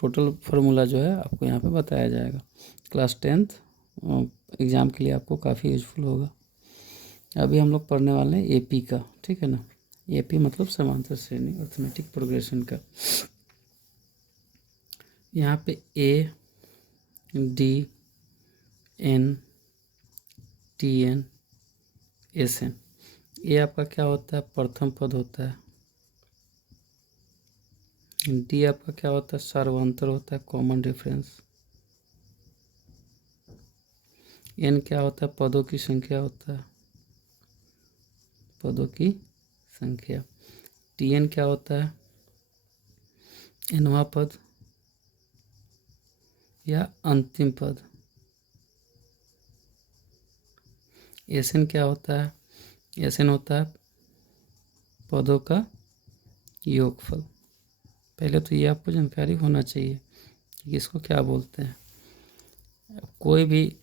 Total formula जो है आपको यहाँ पे बताया जाएगा। क्लास 10th एग्ज़ाम के लिए आपको काफ़ी यूजफुल होगा। अभी हम लोग पढ़ने वाले हैं एपी का, ठीक है ना। एपी मतलब समांतर श्रेणी, अर्थमेटिक प्रोग्रेशन का। यहाँ पे A, D, N, T N, S N. ये आपका क्या होता है, प्रथम पद होता है। डी आपका क्या होता है, सर्वांतर होता है, कॉमन डिफरेंस। एन क्या होता है, पदों की संख्या होता है, पदों की संख्या। टी एन क्या होता है, nवां पद या अंतिम पद। एस एन क्या होता है, एस एन होता है पदों का योगफल। पहले तो ये आपको जानकारी होना चाहिए कि इसको क्या बोलते हैं। कोई भी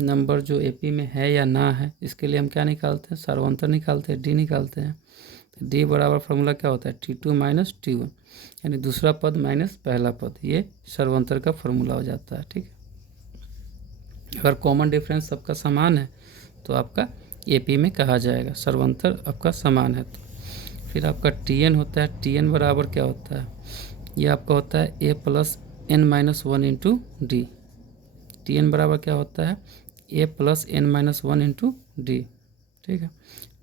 नंबर जो एपी में है या ना है, इसके लिए हम क्या निकालते हैं, सर्वांतर निकालते हैं, डी निकालते हैं। तो डी बराबर फार्मूला क्या होता है, T2 - T1, यानी दूसरा पद माइनस पहला पद, ये सर्वांतर का फार्मूला हो जाता है, ठीक है। अगर कॉमन डिफरेंस सबका समान है तो आपका एपी में कहा जाएगा, सर्वांतर आपका समान है तो। फिर आपका Tn होता है, Tn बराबर क्या होता है, ये आपका होता है a + n-1 into D. Tn बराबर क्या होता है, a + n-1 इंटू डी, ठीक है।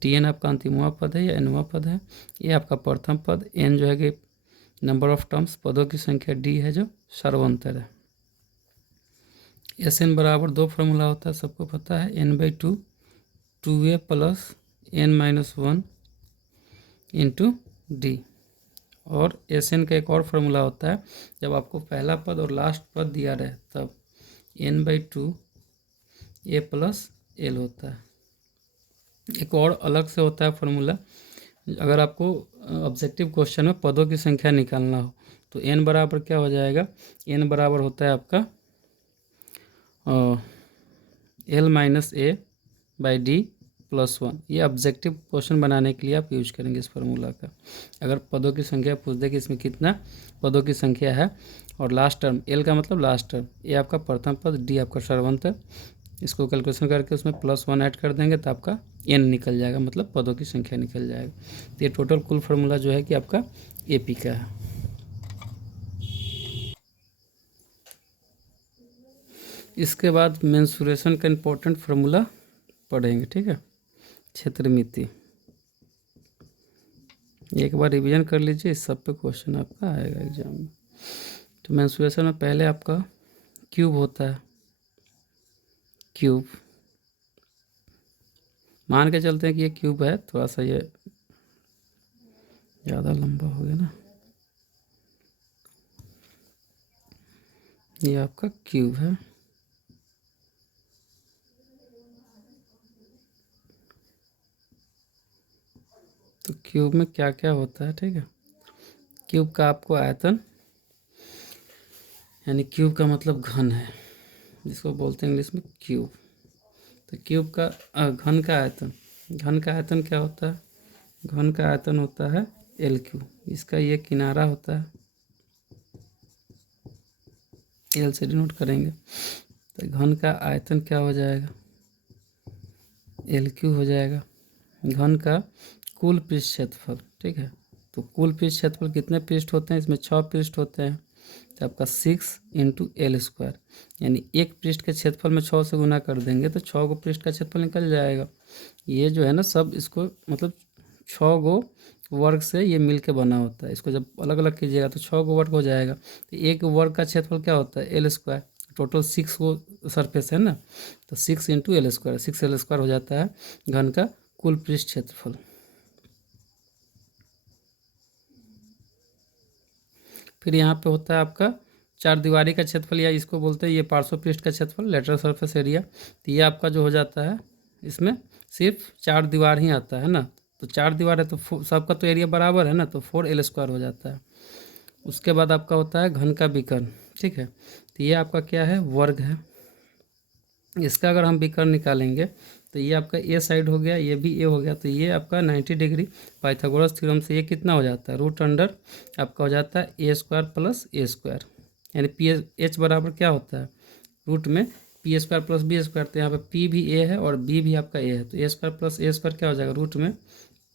Tn आपका अंतिमवां पद है या nवां पद है, ये आपका प्रथम पद, n जो है कि नंबर ऑफ टर्म्स, पदों की संख्या, डी है जो सर्वांतर है। Sn बराबर दो फार्मूला होता है, सबको पता है, n/2 2a + n-1 into D. और Sn का एक और फार्मूला होता है, जब आपको पहला पद और लास्ट पद दिया रहे तब n/2 a + l होता है। एक और अलग से होता है फार्मूला, अगर आपको ऑब्जेक्टिव क्वेश्चन में पदों की संख्या निकालना हो तो n बराबर क्या हो जाएगा, n बराबर होता है आपका l-a/d+1। ये ऑब्जेक्टिव क्वेश्चन बनाने के लिए आप यूज करेंगे इस फार्मूला का। अगर पदों की संख्या पूछ दे कि इसमें कितना पदों की संख्या है, और लास्ट टर्म l का मतलब लास्ट टर्म, ये आपका प्रथम पद, डी आपका सर्वांतर, इसको कैलकुलेशन करके उसमें +1 ऐड कर देंगे तो आपका n निकल जाएगा, मतलब पदों की संख्या निकल जाएगा। तो ये टोटल कुल फार्मूला जो है कि आपका एपी का है। इसके बाद मेंसुरेशन का इम्पोर्टेंट फार्मूला पढ़ेंगे, ठीक है। क्षेत्रमिति एक बार रिवीजन कर लीजिए, इस सब पे क्वेश्चन आपका आएगा एग्जाम में। तो मेंसुरेशन में पहले आपका क्यूब होता है, क्यूब मान के चलते हैं कि ये क्यूब है, थोड़ा सा ये ज़्यादा लंबा हो गया ना, ये आपका क्यूब है। तो क्यूब में क्या क्या होता है, ठीक है। क्यूब का आपको आयतन, यानी क्यूब का मतलब घन है, जिसको बोलते हैं इंग्लिश में क्यूब। तो क्यूब का घन का आयतन, घन का आयतन क्या होता है, घन का आयतन होता है L3। इसका ये किनारा होता है, L से डिनोट करेंगे। तो घन का आयतन क्या हो जाएगा, L3 हो जाएगा। घन का कुल पृष्ठ क्षेत्रफल, ठीक है। तो कुल पृष्ठ क्षेत्रफल कितने पृष्ठ होते हैं, इसमें 6 पृष्ठ होते हैं, तो आपका 6 × L², यानी एक पृष्ठ के क्षेत्रफल में 6 से गुना कर देंगे तो 6 गो पृष्ठ का क्षेत्रफल निकल जाएगा। ये जो है ना सब, इसको मतलब 6 गो वर्ग से ये मिल के बना होता है। इसको जब अलग अलग कीजिएगा तो 6 गो वर्ग हो जाएगा। तो एक वर्ग का क्षेत्रफल क्या होता है, L²। टोटल 6 गो सरफेस है ना, तो 6 × L², 6L² हो जाता है घन का कुल पृष्ठ क्षेत्रफल। फिर यहाँ पे होता है आपका चार दीवारी का क्षेत्रफल, या इसको बोलते हैं ये पार्श्व पृष्ठ का क्षेत्रफल, लेटरल सरफेस एरिया। तो ये आपका जो हो जाता है, इसमें सिर्फ 4 दीवार ही आता है ना, तो 4 दीवार है तो सबका तो एरिया बराबर है ना, तो 4L² हो जाता है। उसके बाद आपका होता है घन का विकर्ण, ठीक है। तो ये आपका क्या है, वर्ग है। इसका अगर हम विकर्ण निकालेंगे तो ये आपका ए साइड हो गया, ये भी ए हो गया, तो ये आपका 90 डिग्री पाइथागोरस थ्योरम से ये कितना हो जाता है, √अंडर आपका हो जाता है A² + A²। यानी पी एच बराबर क्या होता है, रूट में P square plus B square. तो यहाँ पे पी भी ए है और बी भी आपका ए है, तो ए स्क्वायर प्लस ए स्क्वायर क्या हो जाएगा, रूट में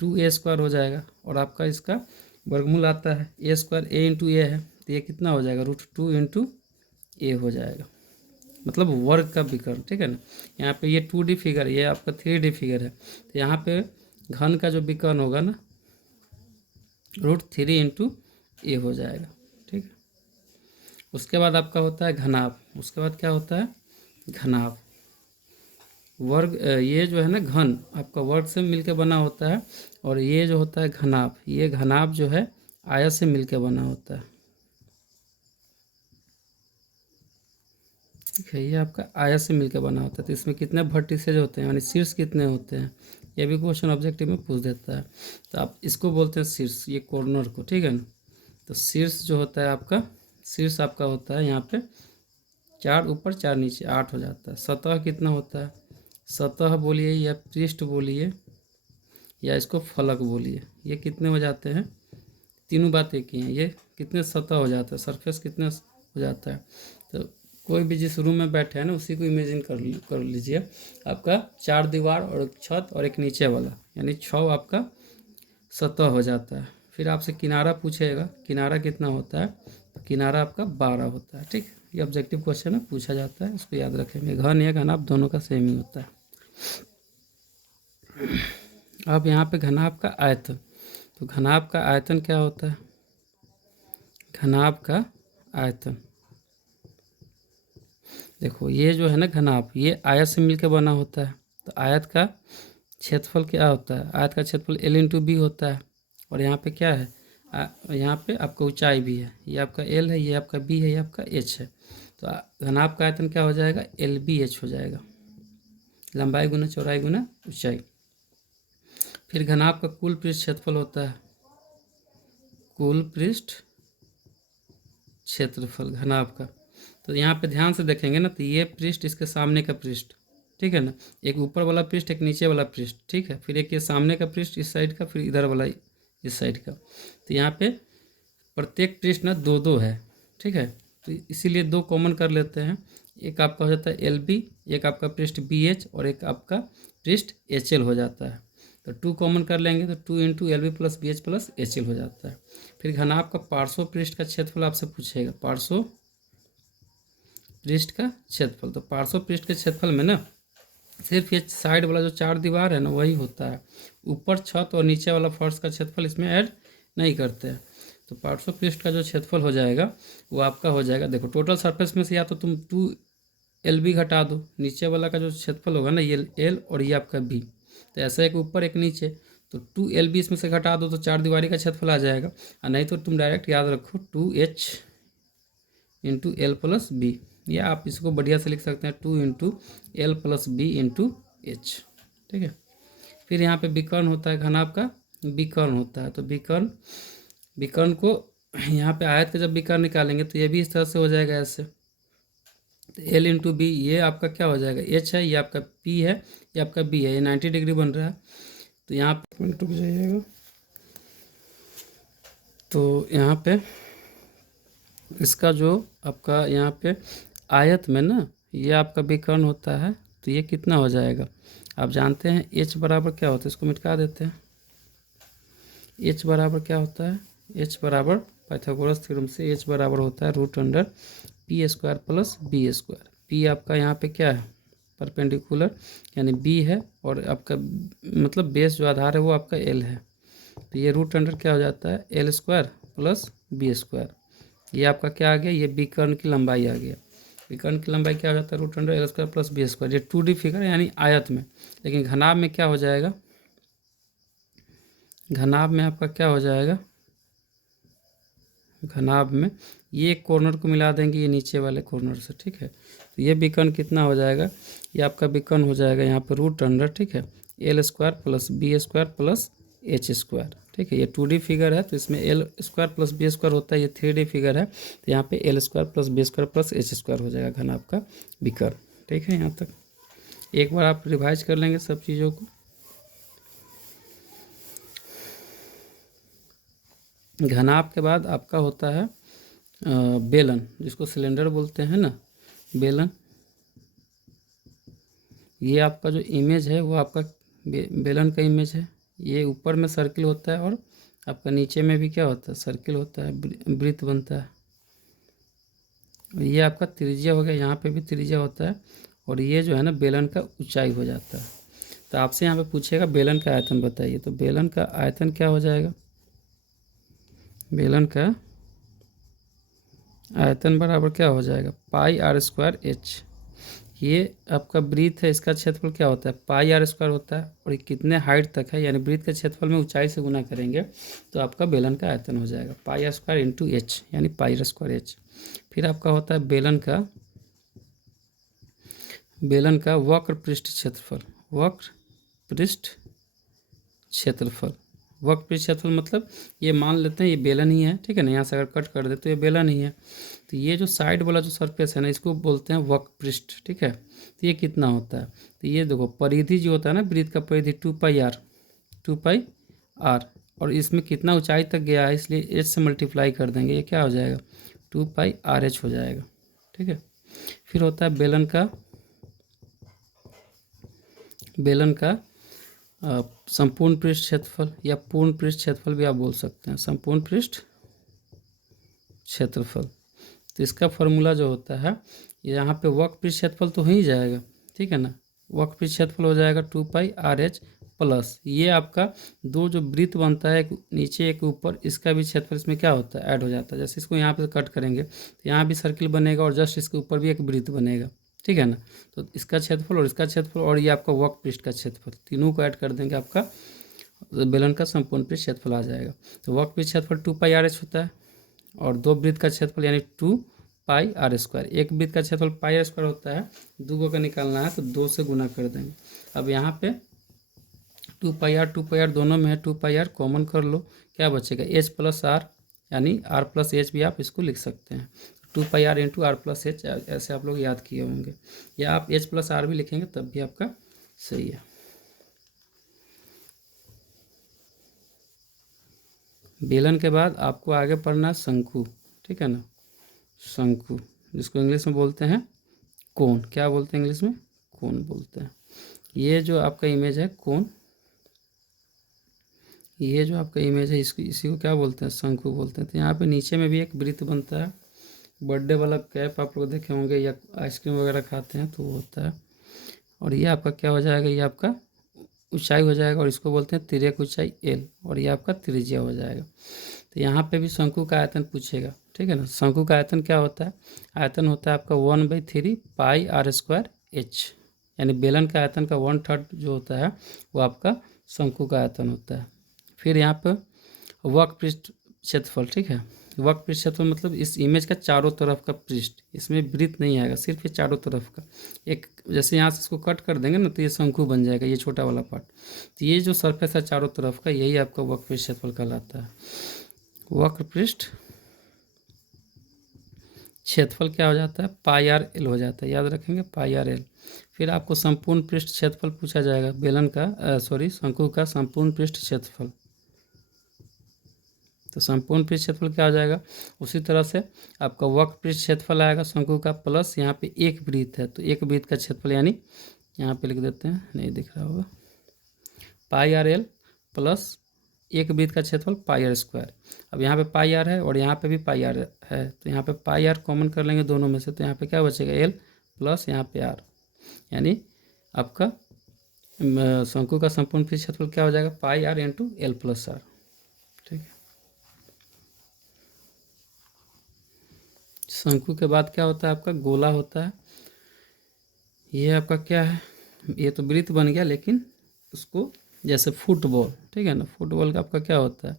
2a² हो जाएगा। और आपका इसका वर्गमूल आता है ए स्क्वायर, ए इंटू ए है, तो ये कितना हो जाएगा, √2 इंटू ए हो जाएगा, मतलब वर्ग का विकर्ण, ठीक है ना। यहाँ पे ये 2D फिगर, ये आपका 3D फिगर है, तो यहाँ पे घन का जो विकर्ण होगा ना, √3 इंटू ए हो जाएगा, ठीक है। उसके बाद आपका होता है घनाभ। उसके बाद क्या होता है, घनाभ। वर्ग, ये जो है ना घन आपका वर्ग से मिलके बना होता है, और ये जो होता है घनाभ, ये घनाभ जो है आयत से मिलके बना होता है, ठीक है। ये आपका आयत से मिलकर बना होता है, तो इसमें कितने वर्टिसेज होते हैं, यानी शीर्ष कितने होते हैं, ये भी क्वेश्चन ऑब्जेक्टिव में पूछ देता है। तो आप इसको बोलते हैं शीर्ष, ये कॉर्नर को, ठीक है ना। तो शीर्ष जो होता है आपका, शीर्ष आपका होता है यहाँ पे 4 ऊपर 4 नीचे 8 हो जाता है। सतह कितना होता है, सतह बोलिए या पृष्ठ बोलिए या इसको फलक बोलिए, ये कितने हो जाते हैं, तीनों बात एक ही हैं। ये कितने सतह हो जाता है, सरफेस कितने हो जाता है। तो कोई भी जिस रूम में बैठे हैं ना, उसी को इमेजिन कर लीजिए, आपका 4 दीवार और एक छत और एक नीचे वाला, यानी 6 आपका सतह हो जाता है। फिर आपसे किनारा पूछेगा, किनारा कितना होता है, तो किनारा आपका 12 होता है, ठीक। ये ऑब्जेक्टिव क्वेश्चन में पूछा जाता है, इसको याद रखेंगे। घन या घनाभ दोनों का सेम ही होता है। अब यहाँ पे घनाभ का आयतन, तो घनाभ का आयतन क्या होता है, घनाभ का आयतन देखो, ये जो है ना घनाभ, ये आयत से मिलकर बना होता है। तो आयत का क्षेत्रफल क्या होता है, आयत का क्षेत्रफल L इंटू बी होता है। और यहाँ पे क्या है, यहाँ पे आपका ऊंचाई भी है, ये आपका L है, ये आपका B है, ये आपका H है। तो घनाभ का आयतन क्या हो जाएगा, LBH हो जाएगा, लंबाई गुना चौड़ाई गुना ऊंचाई। फिर घनाभ का कुल पृष्ठ क्षेत्रफल होता है, कुल पृष्ठ क्षेत्रफल घनाभ का। तो यहाँ पे ध्यान से देखेंगे ना, तो ये पृष्ठ इसके सामने का पृष्ठ, ठीक है ना, एक ऊपर वाला पृष्ठ एक नीचे वाला पृष्ठ, ठीक है। फिर एक ये सामने का पृष्ठ इस साइड का, फिर इधर वाला इस साइड का। तो यहाँ पे प्रत्येक पृष्ठ ना 2-2 है, ठीक है। तो इसीलिए 2 कॉमन कर लेते हैं, एक आपका हो जाता है LB, एक आपका पृष्ठ BH और एक आपका पृष्ठ HL हो जाता है। तो 2 कॉमन कर लेंगे तो 2 into LB plus BH plus HL हो जाता है। फिर घनाभ का पार्श्व पृष्ठ का क्षेत्रफल आपसे पूछेगा, पार्श्व पृष्ठ का क्षेत्रफल। तो पार्श्व पृष्ठ के क्षेत्रफल में ना सिर्फ ये साइड वाला जो 4 दीवार है ना, वही होता है, ऊपर छत और नीचे वाला फर्श का क्षेत्रफल इसमें ऐड नहीं करते हैं। तो पार्श्व पृष्ठ का जो क्षेत्रफल हो जाएगा वो आपका हो जाएगा, देखो टोटल सरफेस में से या तो तुम 2LB घटा दो, नीचे वाला का जो क्षेत्रफल होगा ना, ये L और ये आपका B, तो ऐसा एक ऊपर एक नीचे, तो 2LB इसमें से घटा दो तो 4 दीवारी का क्षेत्रफल आ जाएगा। और नहीं तो तुम डायरेक्ट याद रखो 2H into L plus B, या आप इसको बढ़िया से लिख सकते हैं 2 into L plus B into H, ठीक है। फिर यहाँ पे विकर्ण होता है, घनाभ का विकर्ण होता है। तो विकर्ण को यहाँ पे आयत का जब विकर्ण निकालेंगे तो ये भी इस तरह से हो जाएगा ऐसे। तो L इंटू B, ये आपका क्या हो जाएगा, H है, ये आपका P है, ये आपका B है, ये 90 डिग्री बन रहा है। तो यहाँ पे रुक जाइएगा, तो यहाँ पे इसका जो आपका यहाँ पे आयत में ना, ये आपका विकर्ण होता है, तो ये कितना हो जाएगा, आप जानते हैं H बराबर क्या होता है, इसको मिटा देते हैं। H बराबर क्या होता है, H बराबर पाइथागोरस थ्योरम से H बराबर होता है √P² प्लस B²। P आपका यहाँ पे क्या है, परपेंडिकुलर, यानी B है, और आपका मतलब बेस जो आधार है वो आपका L है। तो ये √, क्या हो जाता है, L² प्लस B²। ये आपका क्या आ गया, ये विकर्ण की लंबाई आ गया। विकर्ण की लंबाई क्या हो जाता है, √L² प्लस B²। ये 2D फिगर है, यानी आयत में। लेकिन घनाभ में क्या हो जाएगा, घनाभ में आपका क्या हो जाएगा, घनाभ में ये कॉर्नर को मिला देंगे ये नीचे वाले कॉर्नर से, ठीक है। तो ये विकर्ण कितना हो जाएगा, ये आपका विकर्ण हो जाएगा यहाँ पर √, ठीक है, L² plus B² plus H², ठीक है। ये 2D फिगर है, तो इसमें L² प्लस B² होता है, ये 3D फिगर है, तो यहाँ पे L² plus B² plus H² हो जाएगा घनाभ का विकर्ण, ठीक है। यहाँ तक एक बार आप रिवाइज कर लेंगे सब चीज़ों को। घनाभ के बाद आपका होता है बेलन, जिसको सिलेंडर बोलते हैं ना, बेलन, ये आपका जो इमेज है वो आपका बेलन का इमेज है। ये ऊपर में सर्किल होता है और आपका नीचे में भी क्या होता है, सर्किल होता है, वृत्त बनता है। ये आपका त्रिज्या हो गया, यहाँ पे भी त्रिज्या होता है, और ये जो है ना बेलन का ऊंचाई हो जाता है। तो आपसे यहाँ पे पूछेगा बेलन का आयतन बताइए, तो बेलन का आयतन क्या हो जाएगा, बेलन का आयतन बराबर क्या हो जाएगा, पाई आर स्क्वायर एच। ये आपका वृत्त है, इसका क्षेत्रफल क्या होता है, पाई आर स्क्वायर होता है, और ये कितने हाइट तक है, यानी वृत्त के क्षेत्रफल में ऊंचाई से गुना करेंगे तो आपका बेलन का आयतन हो जाएगा pi are square into H, यानी पाई आर स्क्वायर एच। फिर आपका होता है बेलन का वक्र पृष्ठ क्षेत्रफल, वक्र पृष्ठ क्षेत्रफल, वक्र पृष्ठ क्षेत्रफल मतलब ये मान लेते हैं ये बेलन ही है, ठीक है ना, यहाँ से अगर कट कर दे तो ये बेलन ही है। तो ये जो साइड वाला जो सरफेस है ना, इसको बोलते हैं वक्र पृष्ठ, ठीक है। तो ये कितना होता है, तो ये देखो परिधि जो होता है ना वृत्त का परिधि 2 पाई आर, और इसमें कितना ऊंचाई तक गया है इसलिए एच से मल्टीप्लाई कर देंगे, ये क्या हो जाएगा 2 पाई आर एच हो जाएगा, ठीक है। फिर होता है बेलन का संपूर्ण पृष्ठ क्षेत्रफल या पूर्ण पृष्ठ क्षेत्रफल भी आप बोल सकते हैं, संपूर्ण पृष्ठ क्षेत्रफल। तो इसका फॉर्मूला जो होता है, यहाँ पे वक्र पृष्ठ क्षेत्रफल तो हो ही जाएगा, ठीक है ना, वक्र पृष्ठ क्षेत्रफल हो जाएगा 2 पाई आर एच प्लस ये आपका दो जो वृत्त बनता है, एक नीचे एक ऊपर, इसका भी क्षेत्रफल इसमें क्या होता है ऐड हो जाता है। जैसे इसको यहाँ पे कट करेंगे तो यहाँ भी सर्किल बनेगा और जस्ट इसके ऊपर भी एक वृत्त बनेगा, ठीक है ना। तो इसका क्षेत्रफल और इसका क्षेत्रफल और ये आपका वक्र पृष्ठ का क्षेत्रफल, तीनों को ऐड कर देंगे, आपका बेलन का संपूर्ण पृष्ठ क्षेत्रफल आ जाएगा। तो वक्र पृष्ठ क्षेत्रफल 2 पाई आर एच होता है, और दो वृत्त का क्षेत्रफल यानी 2 पाई आर स्क्वायर, एक वृत्त का क्षेत्रफल पाई आर स्क्वायर होता है, दो का निकालना है तो 2 से गुना कर देंगे। अब यहाँ पे 2 पाई आर दोनों में है, 2 पाई आर कॉमन कर लो, क्या बचेगा एच प्लस आर, यानी आर प्लस एच भी आप इसको लिख सकते हैं, 2 pi R into R plus H, ऐसे आप लोग याद किए होंगे, या आप एच प्लस आर भी लिखेंगे तब भी आपका सही है। बेलन के बाद आपको आगे पढ़ना है शंकु, ठीक है ना, शंकु जिसको इंग्लिश में बोलते हैं कोन, क्या बोलते हैं इंग्लिश में, कोन बोलते हैं। ये जो आपका इमेज है कोन, ये जो आपका इमेज है इसी को क्या बोलते हैं, शंकु बोलते हैं। तो यहाँ पे नीचे में भी एक वृत्त बनता है, बर्थडे वाला कैप आप लोग देखे होंगे, या आइसक्रीम वगैरह खाते हैं तो वो होता है, और ये आपका क्या हो जाएगा, ये आपका ऊंचाई हो जाएगा, और इसको बोलते हैं तिर्यक ऊंचाई एल, और ये आपका त्रिज्या हो जाएगा। तो यहाँ पे भी शंकु का आयतन पूछेगा, ठीक है ना। शंकु का आयतन क्या होता है, आयतन होता है आपका 1/3 पाई आर स्क्वायर एच, यानी बेलन का आयतन का 1/3 जो होता है वो आपका शंकु का आयतन होता है। फिर यहाँ पर वक्र पृष्ठ क्षेत्रफल, ठीक है, वक्र पृष्ठ क्षेत्रफल मतलब इस इमेज का चारों तरफ का पृष्ठ, इसमें वृत्त नहीं आएगा, सिर्फ ये चारों तरफ का एक, जैसे यहाँ से इसको कट कर देंगे ना तो ये शंकु बन जाएगा, ये छोटा वाला पार्ट। तो ये जो सरफेस है चारों तरफ का, यही आपका वक्र पृष्ठ क्षेत्रफल कहलाता है। वक्र पृष्ठ क्षेत्रफल क्या हो जाता है, पाई आर एल हो जाता है, याद रखेंगे पाई आर एल। फिर आपको संपूर्ण पृष्ठ क्षेत्रफल पूछा जाएगा, बेलन का शंकु का संपूर्ण पृष्ठ क्षेत्रफल। तो संपूर्ण पृष्ठ क्षेत्रफल क्या हो जाएगा, उसी तरह से आपका वक्र पृष्ठ क्षेत्रफल आएगा शंकु का, प्लस यहाँ पे एक वृत्त है तो एक वृत्त का क्षेत्रफल, यानी यहाँ पे लिख देते हैं, नहीं दिख रहा होगा, पाई आर एल प्लस एक वृत्त का क्षेत्रफल पाई आर स्क्वायर। अब यहाँ पे पाई आर है और यहाँ पे भी पाई आर है, तो यहाँ पे पाई आर कॉमन कर लेंगे दोनों में से, तो यहाँ पे क्या बचेगा एल प्लस यहाँ पे आर, यानी आपका शंकु का संपूर्ण पृष्ठ क्षेत्रफल क्या हो जाएगा, pi R into L plus R, ठीक है। शंकु के बाद क्या होता है, आपका गोला होता है। ये आपका क्या है, ये तो वृत्त बन गया, लेकिन उसको जैसे फुटबॉल, ठीक है ना, फुटबॉल का आपका क्या होता है,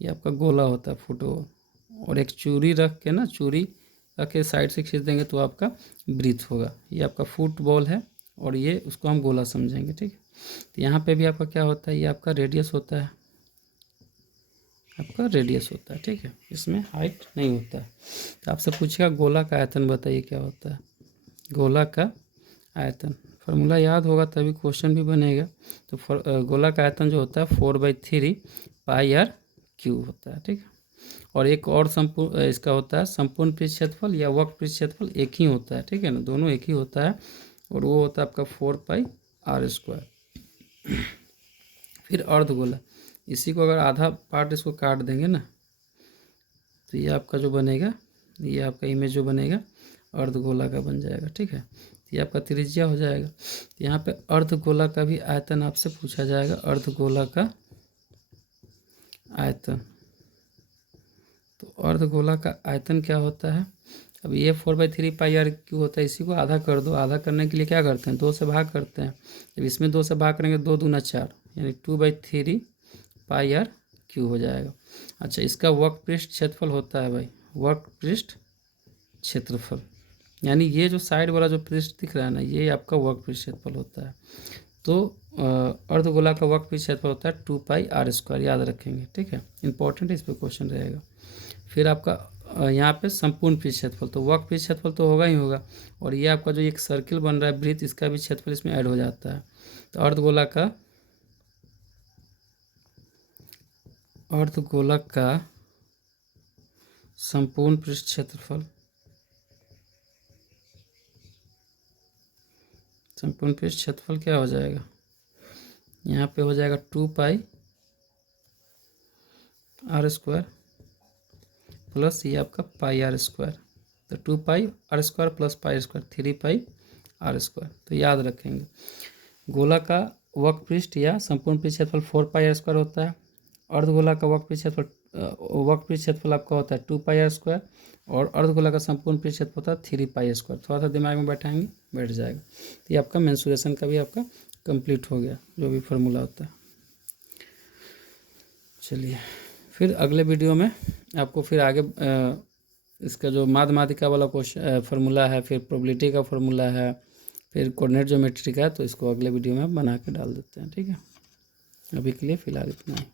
ये आपका गोला होता है फुटबॉल, और एक चूड़ी रख के ना, चूड़ी रख के साइड से खींच देंगे तो आपका वृत्त होगा। ये आपका फुटबॉल है और ये उसको हम गोला समझेंगे, ठीक है। तो यहाँ पे भी आपका क्या होता है, ये आपका रेडियस होता है, आपका रेडियस होता है, ठीक है, इसमें हाइट नहीं होता है। तो आपसे पूछेगा गोला का आयतन बताइए क्या होता है, गोला का आयतन फार्मूला याद होगा तभी क्वेश्चन भी बनेगा। तो गोला का आयतन जो होता है 4/3 पाई आर क्यूब होता है, ठीक है। और एक और संपूर्ण इसका होता है संपूर्ण पृष्ठ क्षेत्रफल या वक्र पृष्ठ क्षेत्रफल, एक ही होता है, ठीक है ना, दोनों एक ही होता है, और वो होता है आपका 4πr²। फिर अर्धगोला, इसी को अगर आधा पार्ट इसको काट देंगे ना, तो ये आपका जो बनेगा, ये आपका इमेज जो बनेगा अर्धगोला का बन जाएगा, ठीक है। तो ये आपका त्रिज्या हो जाएगा। तो यहाँ पे अर्धगोला का भी आयतन आपसे पूछा जाएगा, अर्धगोला का आयतन। तो अर्धगोला का आयतन क्या होता है, अब ये 4/3πr³ होता है, इसी को आधा कर दो। आधा करने के लिए क्या करते हैं, 2 से भाग करते हैं। जब इसमें 2 से भाग करेंगे 2 दूना 4, यानी 2/3πr³ हो जाएगा। अच्छा, इसका वक्र पृष्ठ क्षेत्रफल होता है भाई, वक्र पृष्ठ क्षेत्रफल, यानी ये जो साइड वाला जो पृष्ठ दिख रहा है ना, ये आपका वक्र पृष्ठ क्षेत्रफल होता है। तो अर्धगोला का वक्र पृष्ठ क्षेत्रफल होता है 2πr², याद रखेंगे, ठीक है, इंपॉर्टेंट इस पर क्वेश्चन रहेगा। फिर आपका यहाँ पे संपूर्ण पृष्ठ क्षेत्रफल, तो वक्र पृष्ठ क्षेत्रफल तो होगा ही होगा, और ये आपका जो एक सर्किल बन रहा है वृत्त, इसका भी क्षेत्रफल इसमें ऐड हो जाता है। तो अर्धगोला का संपूर्ण पृष्ठ क्षेत्रफल, संपूर्ण पृष्ठ क्षेत्रफल क्या हो जाएगा, यहाँ पे हो जाएगा 2πr² प्लस ये आपका πr²। तो 2πr² प्लस πr², 3πr²। तो याद रखेंगे, गोला का वक्र पृष्ठ या संपूर्ण पृष्ठ क्षेत्रफल 4πr² होता है। अर्धगोला का वक्र पृष्ठ क्षेत्रफल आपका होता है 2πr², और अर्धगोला का संपूर्ण पृष्ठ क्षेत्रफल होता है 3πr²। थोड़ा सा दिमाग में बैठाएंगे, बैठ जाएगा। तो ये आपका मेंसुरेशन का भी आपका कंप्लीट हो गया, जो भी फार्मूला होता है। चलिए, फिर अगले वीडियो में आपको फिर आगे इसका जो माध्यमातिका वाला क्वेश्चन फार्मूला है, फिर प्रोबेबिलिटी का फार्मूला है, फिर कोऑर्डिनेट ज्योमेट्री का है, तो इसको अगले वीडियो में बना के डाल देते हैं, ठीक है। अभी के लिए फ़िलहाल इतना ही।